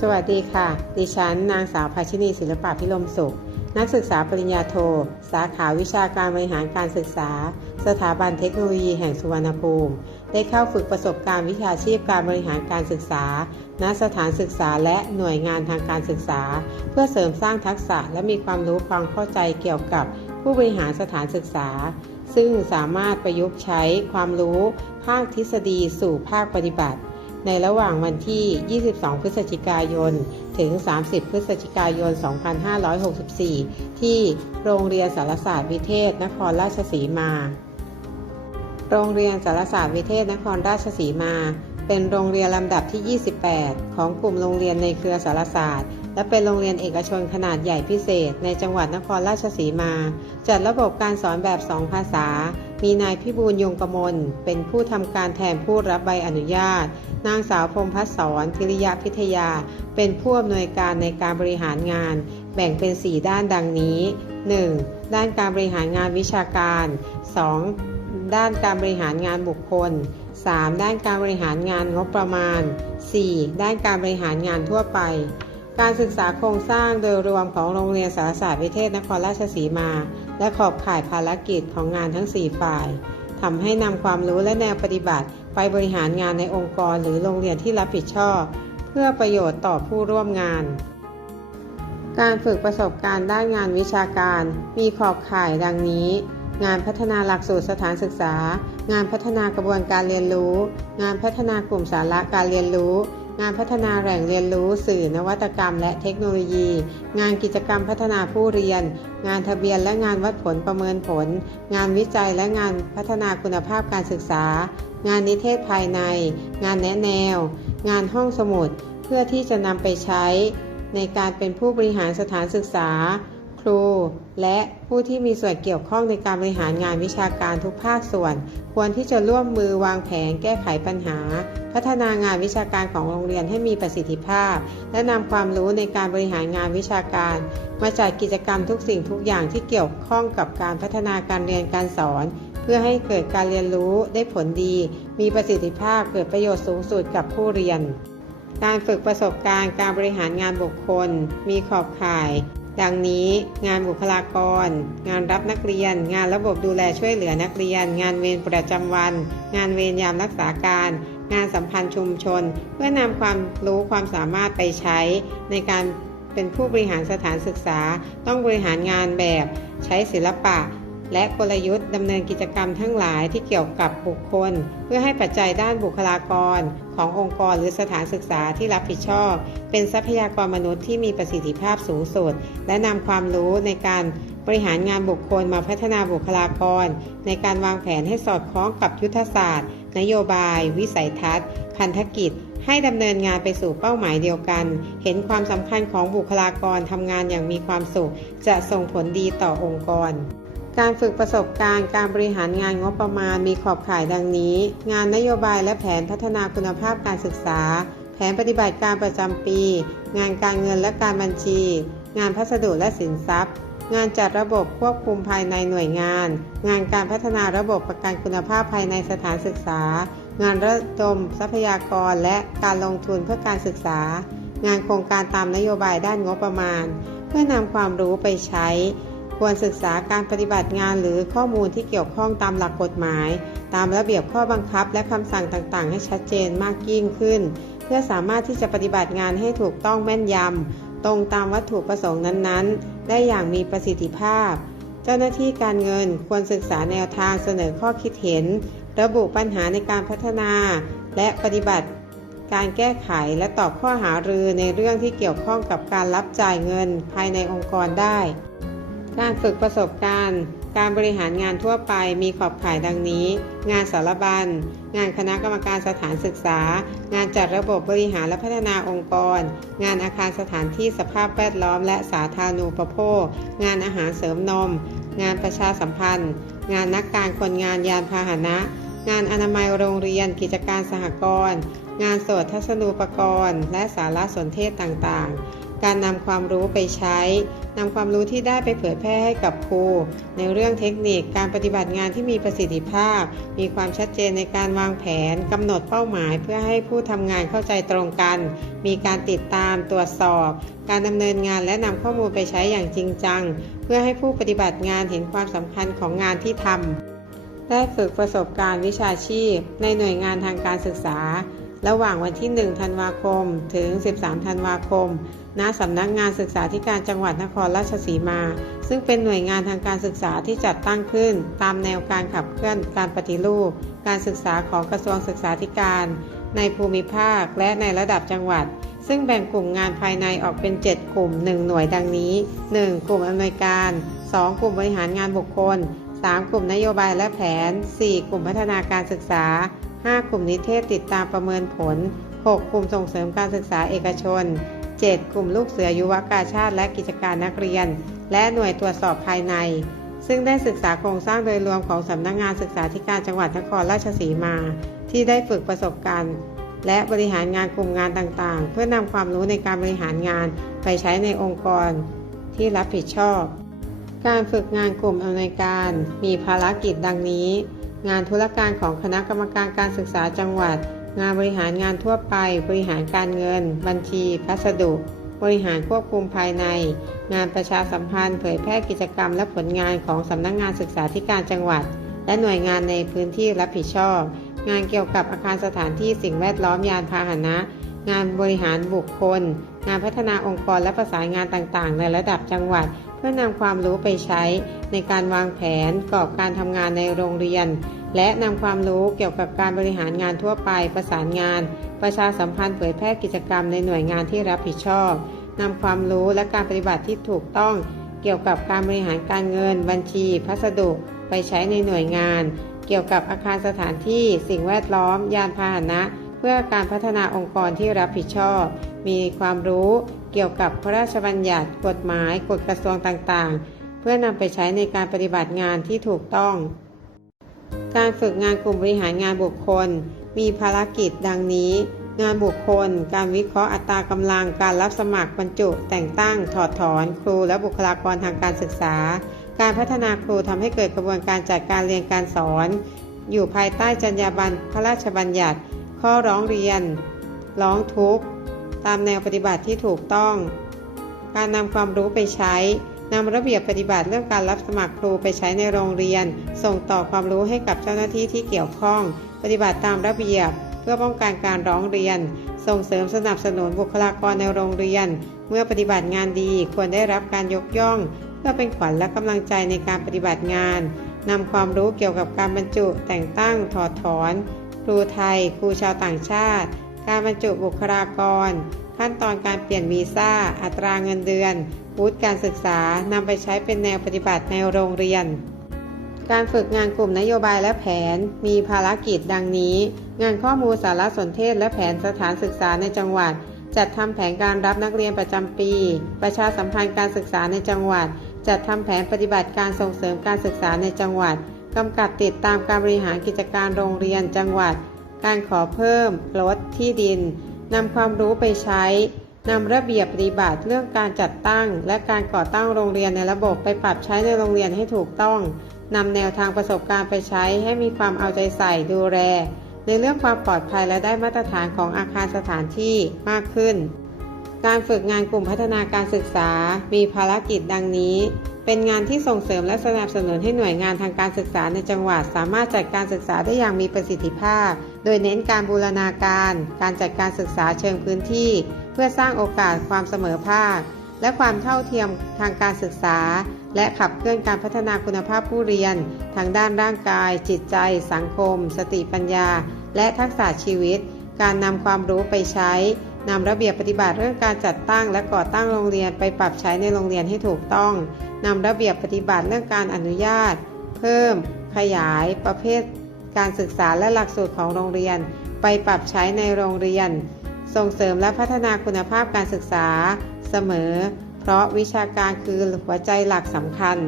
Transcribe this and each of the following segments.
สวัสดีค่ะ ดิฉัน นางสาวภาชินีศิลปะพิลมสุข นักศึกษาปริญญาโท สาขาวิชาการบริหารการศึกษา สถาบันเทคโนโลยีแห่งสุวรรณภูมิ ได้เข้าฝึกประสบการณ์วิชาชีพการบริหารการศึกษา ณ สถานศึกษาและหน่วยงานทางการศึกษา เพื่อเสริมสร้างทักษะและมีความรู้ความเข้าใจเกี่ยวกับผู้บริหารสถานศึกษา ซึ่งสามารถประยุกต์ใช้ความรู้ ภาคทฤษฎีสู่ภาคปฏิบัติ ในระหว่างวันที่ 22 พฤศจิกายน ถึง 30 พฤศจิกายน 2564 ที่โรงเรียนสารศาสตร์วิเทศ นครราชสีมา โรงเรียนสารศาสตร์วิเทศ นครราชสีมา เป็นโรงเรียนลำดับที่ 28 ของกลุ่มโรงเรียนในเครือสารศาสตร์ และเป็นโรงเรียนเอกชนขนาดใหญ่พิเศษ ในจังหวัดนครราชสีมา จัดระบบการสอนแบบ2ภาษา มีนายพิบูลยงกมล เป็นผู้ทำการแทนผู้รับใบอนุญาต นางสาวพรมพัฒสอนธิริยพิทยา เป็นผู้อำนวยการในการบริหารงาน แบ่งเป็น 4 ด้านดังนี้ 1. ด้านการบริหารงานวิชาการ 2. ด้านการบริหารงานบุคคล 3. ด้านการบริหารงานงบประมาณ 4. ด้านการบริหารงานทั่วไป การศึกษาโครงสร้างโดยรวมของโรงเรียนสารศาสตร์วิเทศนครราชสีมา และขอบข่ายภารกิจของงานทั้ง 4 ฝ่ายทำให้นำความรู้และแนวปฏิบัติ ไปบริหารงานในองค์กรหรือโรงเรียนที่รับผิดชอบ เพื่อประโยชน์ต่อผู้ร่วมงาน การฝึกประสบการณ์ด้านงานวิชาการ มีขอบข่ายดังนี้ งานพัฒนาหลักสูตรสถานศึกษา งานพัฒนากระบวนการเรียนรู้ งานพัฒนากลุ่มสาระการเรียนรู้ งานพัฒนาแหล่งเรียนรู้สื่อนวัตกรรม และเทคโนโลยี งานกิจกรรมพัฒนาผู้เรียน งานทะเบียนและงานวัดผลประเมินผล งานวิจัยและงานพัฒนาคุณภาพการศึกษา งานนิเทศภายใน งานแนะแนว งานห้องสมุด เพื่อที่จะนำไปใช้ ในการเป็นผู้บริหารสถานศึกษา ครู และผู้ที่มีส่วนเกี่ยวข้องในการบริหารงานวิชาการทุกภาคส่วน ควรที่จะร่วมมือวางแผนแก้ไขปัญหา พัฒนางานวิชาการของโรงเรียนให้มีประสิทธิภาพ และนำความรู้ในการบริหารงานวิชาการ มาจัดกิจกรรมทุกสิ่งทุกอย่างที่เกี่ยวข้องกับการพัฒนาการเรียนการสอน เพื่อให้เกิดการเรียนรู้ได้ผลดี มีประสิทธิภาพเกิดประโยชน์สูงสุดกับผู้เรียนการฝึกประสบการณ์การบริหารงานบุคคล มีขอบข่าย ดังนี้งานบุคลากร งานรับนักเรียน งานระบบดูแลช่วยเหลือนักเรียน งานเวรประจำวัน งานเวรยามรักษาการ งานสัมพันธ์ชุมชน เพื่อนำความรู้ความสามารถไปใช้ ในการเป็นผู้บริหารสถานศึกษา ต้องบริหารงานแบบ ใช้ศิลปะ และกลยุทธ์ดำเนินกิจกรรมทั้งหลายที่เกี่ยวกับบุคคล เพื่อให้ปัจจัยด้านบุคลากร ขององค์กรหรือสถานศึกษาที่รับผิดชอบ เป็นทรัพยากรมนุษย์ที่มีประสิทธิภาพสูงสุด และนำความรู้ในการบริหารงานบุคคลมาพัฒนาบุคลากร ในการวางแผนให้สอดคล้องกับยุทธศาสตร์ นโยบาย วิสัยทัศน์ พันธกิจ ให้ดำเนินงานไปสู่เป้าหมายเดียวกัน เห็นความสำคัญของบุคลากรทำงานอย่างมีความสุข จะส่งผลดีต่อองค์กร การฝึกประสบการณ์การบริหารงานงบประมาณมีขอบข่ายดังนี้ งานนโยบายและแผนพัฒนาคุณภาพการศึกษา แผนปฏิบัติการประจำปี งานการเงินและการบัญชี งานพัสดุและสินทรัพย์ งานจัดระบบควบคุมภายในหน่วยงาน งานการพัฒนาระบบประกันคุณภาพภายในสถานศึกษา งานระดมทรัพยากรและการลงทุนเพื่อการศึกษา งานโครงการตามนโยบายด้านงบประมาณ เพื่อนำความรู้ไปใช้ ควรศึกษาการปฏิบัติงานหรือข้อมูลที่เกี่ยวข้องตามหลักกฎหมาย ตามระเบียบข้อบังคับและคำสั่งต่างๆ ให้ชัดเจนมากยิ่งขึ้น เพื่อสามารถที่จะปฏิบัติงานให้ถูกต้องแม่นยำตรงตามวัตถุประสงค์นั้นๆ ได้อย่างมีประสิทธิภาพ เจ้าหน้าที่การเงินควรศึกษาแนวทางเสนอข้อคิดเห็น ระบุปัญหาในการพัฒนา และปฏิบัติ การแก้ไขและตอบข้อหารือในเรื่องที่เกี่ยวข้องกับการรับจ่ายเงินภายในองค์กรได้ การฝึกประสบการณ์ การบริหารงานทั่วไปมีขอบข่ายดังนี้ งานสารบัญ งานคณะกรรมการสถานศึกษา งานจัดระบบบริหารและพัฒนาองค์กร งานอาคารสถานที่สภาพแวดล้อมและสาธารณูปโภค งานอาหารเสริมนม งานประชาสัมพันธ์ งานนักการคนงานยานพาหนะ งานอนามัยโรงเรียน กิจการสหกรณ์ งานโสดทัศนูปกรณ์ และสารสนเทศต่างๆ การนำความรู้ไปใช้นำความรู้ที่ได้ไปเผยแพร่ให้กับครู ในเรื่องเทคนิคการปฏิบัติงานที่มีประสิทธิภาพ มีความชัดเจนในการวางแผนกำหนดเป้าหมาย เพื่อให้ผู้ทำงานเข้าใจตรงกัน มีการติดตามตรวจสอบ การดำเนินงานและนำข้อมูลไปใช้อย่างจริงจัง เพื่อให้ผู้ปฏิบัติงานเห็นความสำคัญของงานที่ทำได้ฝึกประสบการณ์วิชาชีพ ในหน่วยงานทางการศึกษา ระหว่างวันที่ 1 ธันวาคม ถึง 13 ธันวาคม ณสำนักงานศึกษาธิการจังหวัดนครราชสีมา ซึ่งเป็นหน่วยงานทางการศึกษาที่จัดตั้งขึ้น ตามแนวการขับเคลื่อนการปฏิรูป การศึกษาของกระทรวงศึกษาธิการ ในภูมิภาคและในระดับจังหวัด ซึ่งแบ่งกลุ่มงานภายในออกเป็น 7 กลุ่ม 1 หน่วยดังนี้ 1. กลุ่มอำนวยการ 2. กลุ่มบริหารงานบุคคล 3. กลุ่มนโยบายและแผน 4. กลุ่มพัฒนาการศึกษา 5. กลุ่มนิเทศติดตามประเมินผล 6. กลุ่มส่งเสริมการศึกษาเอกชน 7. กลุ่มลูกเสือยุวกาชาติและกิจการนักเรียน และหน่วยตรวจสอบภายใน ซึ่งได้ศึกษาโครงสร้างโดยรวมของสำนักงงานศึกษาธิการจังหวัดนครราชสีมา ที่ได้ฝึกประสบการณ์และบริหารงานกลุ่มงานต่างๆ เพื่อนำความรู้ในการบริหารงานไปใช้ในองค์กร ที่รับผิดชอบ การฝึกงานกลุ่มอำนวยการ มีภารกิจดังนี้ งานธุรการของคณะกรรมการการศึกษาจังหวัด งานบริหารงานทั่วไป บริหารการเงิน บัญชี พัสดุ บริหารควบคุมภายใน งานประชาสัมพันธ์ เผยแพร่กิจกรรมและผลงานของสำนักงงานศึกษาธิการจังหวัด และหน่วยงานในพื้นที่รับผิดชอบ งานเกี่ยวกับอาคารสถานที่สิ่งแวดล้อมยานพาหนะ งานบริหารบุคคล งานพัฒนาองค์กรและประสานงานต่างๆ ในระดับจังหวัด เพื่อนำความรู้ไปใช้ในการวางแผนกรอบการทำงานในโรงเรียน และนำความรู้เกี่ยวกับการบริหารงานทั่วไป ประสานงาน ประชาสัมพันธ์เผยแพร่กิจกรรมในหน่วยงานที่รับผิดชอบนำความรู้และการปฏิบัติที่ถูกต้องเกี่ยวกับการบริหารการเงิน บัญชี พัสดุไปใช้ในหน่วยงาน เกี่ยวกับอาคารสถานที่ สิ่งแวดล้อม ยานพาหนะ เพื่อการพัฒนาองค์กรที่รับผิดชอบ มีความรู้เกี่ยวกับพระราชบัญญัติ กฎหมาย กฎกระทรวงต่างๆ เพื่อนำไปใช้ในการปฏิบัติงานที่ถูกต้อง การฝึกงานกลุ่มบริหารงานบุคคล มีภารกิจดังนี้ งานบุคคล การวิเคราะห์อัตรากำลังการรับสมัครบรรจุ แต่งตั้ง ถอดถอน ครูและบุคลากรทางการศึกษา การพัฒนาครูทำให้เกิดกระบวนการจัดการเรียนการสอน อยู่ภายใต้จรรยาบรรณพระราชบัญญัติ ข้อร้องเรียน ร้องทุกข์ ตามแนวปฏิบัติที่ถูกต้อง การนำความรู้ไปใช้ นำระเบียบปฏิบัติเรื่องการรับสมัครครูไปใช้ในโรงเรียน ส่งต่อความรู้ให้กับเจ้าหน้าที่ที่เกี่ยวข้อง ปฏิบัติตามระเบียบ เพื่อป้องกันการร้องเรียน ส่งเสริมสนับสนุนบุคลากรในโรงเรียน เมื่อปฏิบัติงานดีควรได้รับการยกย่อง เพื่อเป็นขวัญและกำลังใจในการปฏิบัติงานนำความรู้เกี่ยวกับการบรรจุแต่งตั้งถอดถอน ครูไทย ครูชาวต่างชาติ การบรรจุบุคลากร ขั้นตอนการเปลี่ยนวีซ่า อัตราเงินเดือน วุฒิการศึกษานำไปใช้เป็นแนวปฏิบัติในโรงเรียน การฝึกงานกลุ่มนโยบายและแผนมีภารกิจดังนี้ งานข้อมูลสารสนเทศและแผนสถานศึกษาในจังหวัด จัดทำแผนการรับนักเรียนประจำปี ประชาสัมพันธ์การศึกษาในจังหวัด จัดทำแผนปฏิบัติการส่งเสริมการศึกษาในจังหวัดกำกับติดตามการบริหารกิจการโรงเรียนจังหวัด การขอเพิ่มลดที่ดินนำความรู้ไปใช้ นำระเบียบปฏิบัติเรื่องการจัดตั้ง และการก่อตั้งโรงเรียนในระบบไปปรับใช้ในโรงเรียนให้ถูกต้องนำแนวทางประสบการณ์ไปใช้ให้มีความเอาใจใส่ดูแลในเรื่องความปลอดภัยและได้มาตรฐานของอาคารสถานที่มากขึ้น การฝึกงานกลุ่มพัฒนาการศึกษา มีภารกิจดังนี้ เป็นงานที่ส่งเสริมและสนับสนุนให้หน่วยงานทางการศึกษาในจังหวัด สามารถจัดการศึกษาได้อย่างมีประสิทธิภาพ โดยเน้นการบูรณาการ การจัดการศึกษาเชิงพื้นที่ เพื่อสร้างโอกาสความเสมอภาค และความเท่าเทียมทางการศึกษา และขับเคลื่อนการพัฒนาคุณภาพผู้เรียน ทางด้านร่างกาย จิตใจ สังคม สติปัญญา และทักษะชีวิต การนำความรู้ไปใช้นำระเบียบปฏิบัติเรื่องการจัดตั้งและก่อตั้งโรงเรียนไปปรับใช้ในโรงเรียนให้ถูกต้องนำระเบียบปฏิบัติเรื่องการอนุญาต เพิ่ม ขยาย ประเภท การศึกษาและหลักสูตรของโรงเรียน ไปปรับใช้ในโรงเรียน ส่งเสริมและพัฒนาคุณภาพการศึกษาเสมอ เพราะวิชาการคือหัวใจหลักสำคัญ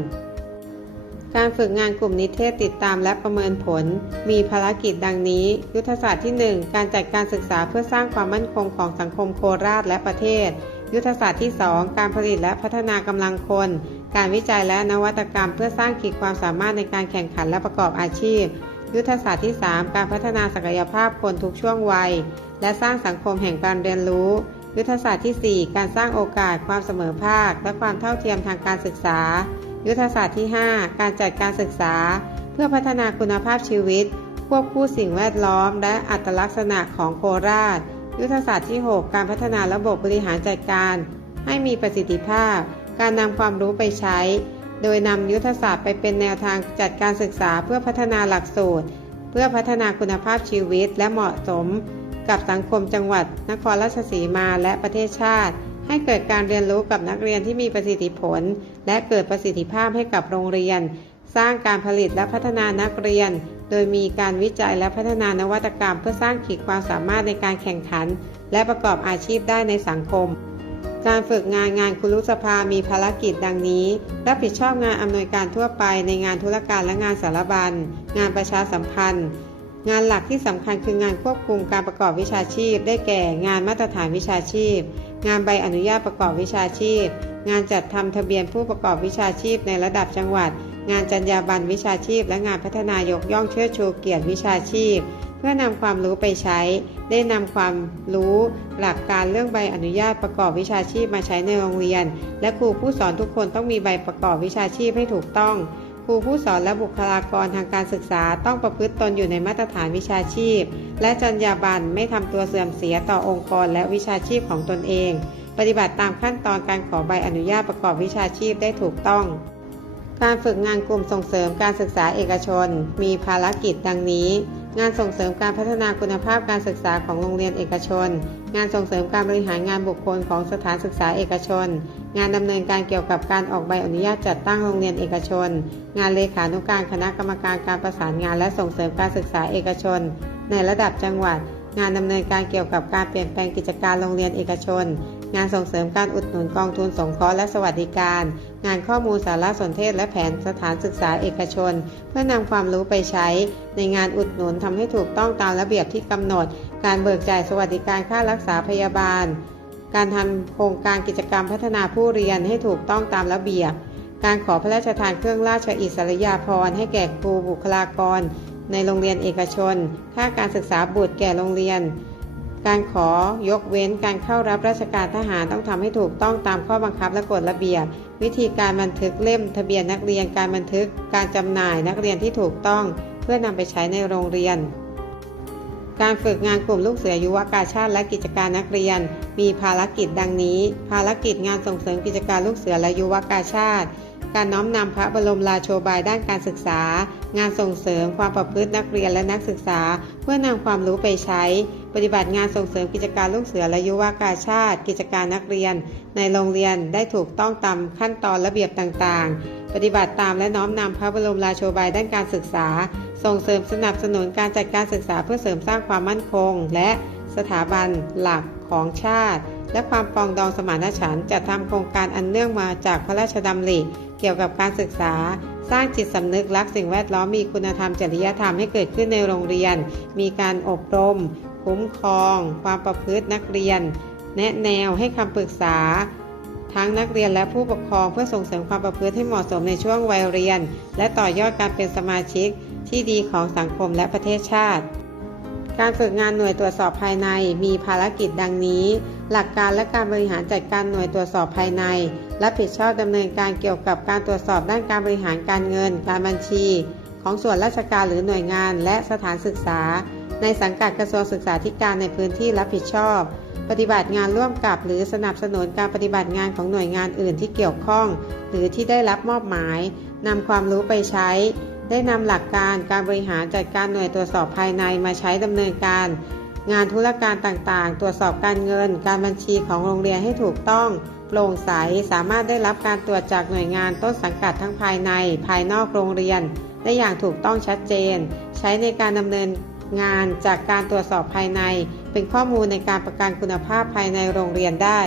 การฝึกงานกลุ่มนิเทศติดตามและประเมินผล มีภารกิจดังนี้ ยุทธศาสตร์ที่ 1 การจัดการศึกษาเพื่อสร้างความมั่นคงของสังคมโคราชและประเทศ ยุทธศาสตร์ที่ 2 การผลิตและพัฒนากำลังคน การวิจัยและนวัตกรรม เพื่อสร้างขีดความสามารถในการแข่งขันและประกอบอาชีพ ยุทธศาสตร์ที่ 3 การพัฒนาศักยภาพคนทุกช่วงวัย และสร้างสังคมแห่งการเรียนรู้ ยุทธศาสตร์ที่ 4 การสร้างโอกาส ความเสมอภาค และความเท่าเทียมทางการศึกษา ยุทธศาสตร์ที่ 5 การจัดการศึกษา เพื่อพัฒนาคุณภาพชีวิต ควบคู่สิ่งแวดล้อม และอัตลักษณะของโคราช ยุทธศาสตร์ที่ 6 การพัฒนาระบบบริหารจัดการ ให้มีประสิทธิภาพ การนำความรู้ไปใช้ โดยนำยุทธศาสตร์ไปเป็นแนวทางจัดการศึกษาเพื่อพัฒนาหลักสูตร เพื่อพัฒนาคุณภาพชีวิตและเหมาะสม กับสังคมจังหวัด นครราชสีมาและประเทศชาติ ให้เกิดการเรียนรู้กับนักเรียนที่มีประสิทธิผล และเกิดประสิทธิภาพให้กับโรงเรียน สร้างการผลิตและพัฒนานักเรียน โดยมีการวิจัยและพัฒนานวัตกรรม เพื่อสร้างขีดความสามารถในการแข่งขัน และประกอบอาชีพได้ในสังคมการฝึกงานงานคุรุสภามีภารกิจดังนี้ รับผิดชอบงานอำนวยการทั่วไปในงานธุรการและงานสารบัญ งานประชาสัมพันธ์ งานหลักที่สำคัญคืองานควบคุมการประกอบวิชาชีพ ได้แก่ งานมาตรฐานวิชาชีพ งานใบอนุญาตประกอบวิชาชีพ งานจัดทำทะเบียนผู้ประกอบวิชาชีพในระดับจังหวัด งานจรรยาบรรณวิชาชีพ และงานพัฒนายกย่องเชิดชูเกียรติวิชาชีพ เพื่อนำความรู้ไปใช้ ได้นำความรู้ หลักการเรื่องใบอนุญาตประกอบวิชาชีพมาใช้ในโรงเรียน และครูผู้สอนทุกคนต้องมีใบประกอบวิชาชีพให้ถูกต้อง ครูผู้สอนและบุคลากรทางการศึกษาต้องประพฤติตนอยู่ในมาตรฐานวิชาชีพ และจรรยาบรรณไม่ทำตัวเสื่อมเสียต่อองค์กรและวิชาชีพของตนเอง ปฏิบัติตามขั้นตอนการขอใบอนุญาตประกอบวิชาชีพได้ถูกต้อง การฝึกงานกลุ่มส่งเสริมการศึกษาเอกชน มีภารกิจดังนี้ งานส่งเสริมการพัฒนาคุณภาพการศึกษาของโรงเรียนเอกชน งานส่งเสริมการบริหารงานบุคคลของสถานศึกษาเอกชน งานดำเนินการเกี่ยวกับการออกใบอนุญาตจัดตั้งโรงเรียนเอกชน งานเลขานุการคณะกรรมการการประสานงานและส่งเสริมการศึกษาเอกชน ในระดับจังหวัด งานดำเนินการเกี่ยวกับการเปลี่ยนแปลงกิจการโรงเรียนเอกชน งานส่งเสริมการอุดหนุนกองทุนสงเคราะห์และสวัสดิการ งานข้อมูลสารสนเทศและแผนสถานศึกษาเอกชน เพื่อนำความรู้ไปใช้ ในงานอุดหนุนทำให้ถูกต้องตามระเบียบที่กำหนด การเบิกจ่ายสวัสดิการค่ารักษาพยาบาล การทำโครงการกิจกรรมพัฒนาผู้เรียนให้ถูกต้องตามระเบียบ การขอพระราชทานเครื่องราชอิสริยาภรณ์ให้แก่ครูบุคลากร ในโรงเรียนเอกชน ค่าการศึกษาบุตรแก่โรงเรียน การขอยกเว้นการเข้ารับราชการทหารต้องทำให้ถูกต้องตามข้อบังคับและกฎระเบียบ วิธีการบันทึกเล่ม ทะเบียนนักเรียนการบันทึกการจำหน่ายนักเรียนที่ถูกต้อง เพื่อนำไปใช้ในโรงเรียน การฝึกงานกลุ่มลูกเสือยุวกาชาติและกิจการนักเรียน มีภารกิจดังนี้ ภารกิจงานส่งเสริมกิจการลูกเสือและยุวกาชาติ การน้อมนำพระบรมราโชบายด้านการศึกษา งานส่งเสริมความประพฤตินักเรียนและนักศึกษา เพื่อนำความรู้ไปใช้ ปฏิบัติงานส่งเสริมกิจการลูกเสือและยุวกาชาติ กิจการนักเรียน ในโรงเรียนได้ถูกต้องตามขั้นตอนระเบียบต่างๆ ปฏิบัติตามและน้อมนำพระบรมราโชบายด้านการศึกษา ส่งเสริมสนับสนุนการจัดการศึกษาเพื่อเสริมสร้างความมั่นคง และสถาบันหลักของชาติ และความปองดองสมานฉันท์จัดทำโครงการอันเนื่องมาจากพระราชดำริเกี่ยวกับการศึกษา สร้างจิตสำนึกรักสิ่งแวดล้อมมีคุณธรรมจริยธรรมให้เกิดขึ้นในโรงเรียน มีการอบรม คุ้มครอง ความประพฤตินักเรียน แนะแนวให้คำปรึกษา ทั้งนักเรียนและผู้ปกครองเพื่อส่งเสริมความประพฤติให้เหมาะสมในช่วงวัยเรียน และต่อยอดการเป็นสมาชิกที่ดีของสังคมและประเทศชาติ การฝึกงานหน่วยตรวจสอบภายในมีภารกิจดังนี้ หลักการและการบริหารจัดการหน่วยตรวจสอบภายใน รับผิดชอบดำเนินการเกี่ยวกับการตรวจสอบด้านการบริหารการเงิน การบัญชี ของส่วนราชการหรือหน่วยงานและสถานศึกษา ในสังกัดกระทรวงศึกษาธิการในพื้นที่รับผิดชอบ ปฏิบัติงานร่วมกับหรือสนับสนุนการปฏิบัติงานของหน่วยงานอื่นที่เกี่ยวข้อง หรือที่ได้รับมอบหมายนำความรู้ไปใช้ ได้นำหลักการการบริหารจัดการหน่วยตรวจสอบภายในมาใช้ดำเนินการ งานธุรการต่างๆ ตรวจสอบการเงิน การบัญชีของโรงเรียนให้ถูกต้องโปร่งใสสามารถได้รับการตรวจจากหน่วยงานต้นสังกัดทั้งภายใน ภายนอกโรงเรียน ได้อย่างถูกต้องชัดเจน ใช้ในการดำเนินงานจากการตรวจสอบภายใน เป็นข้อมูลในการประกันคุณภาพภายในโรงเรียนได้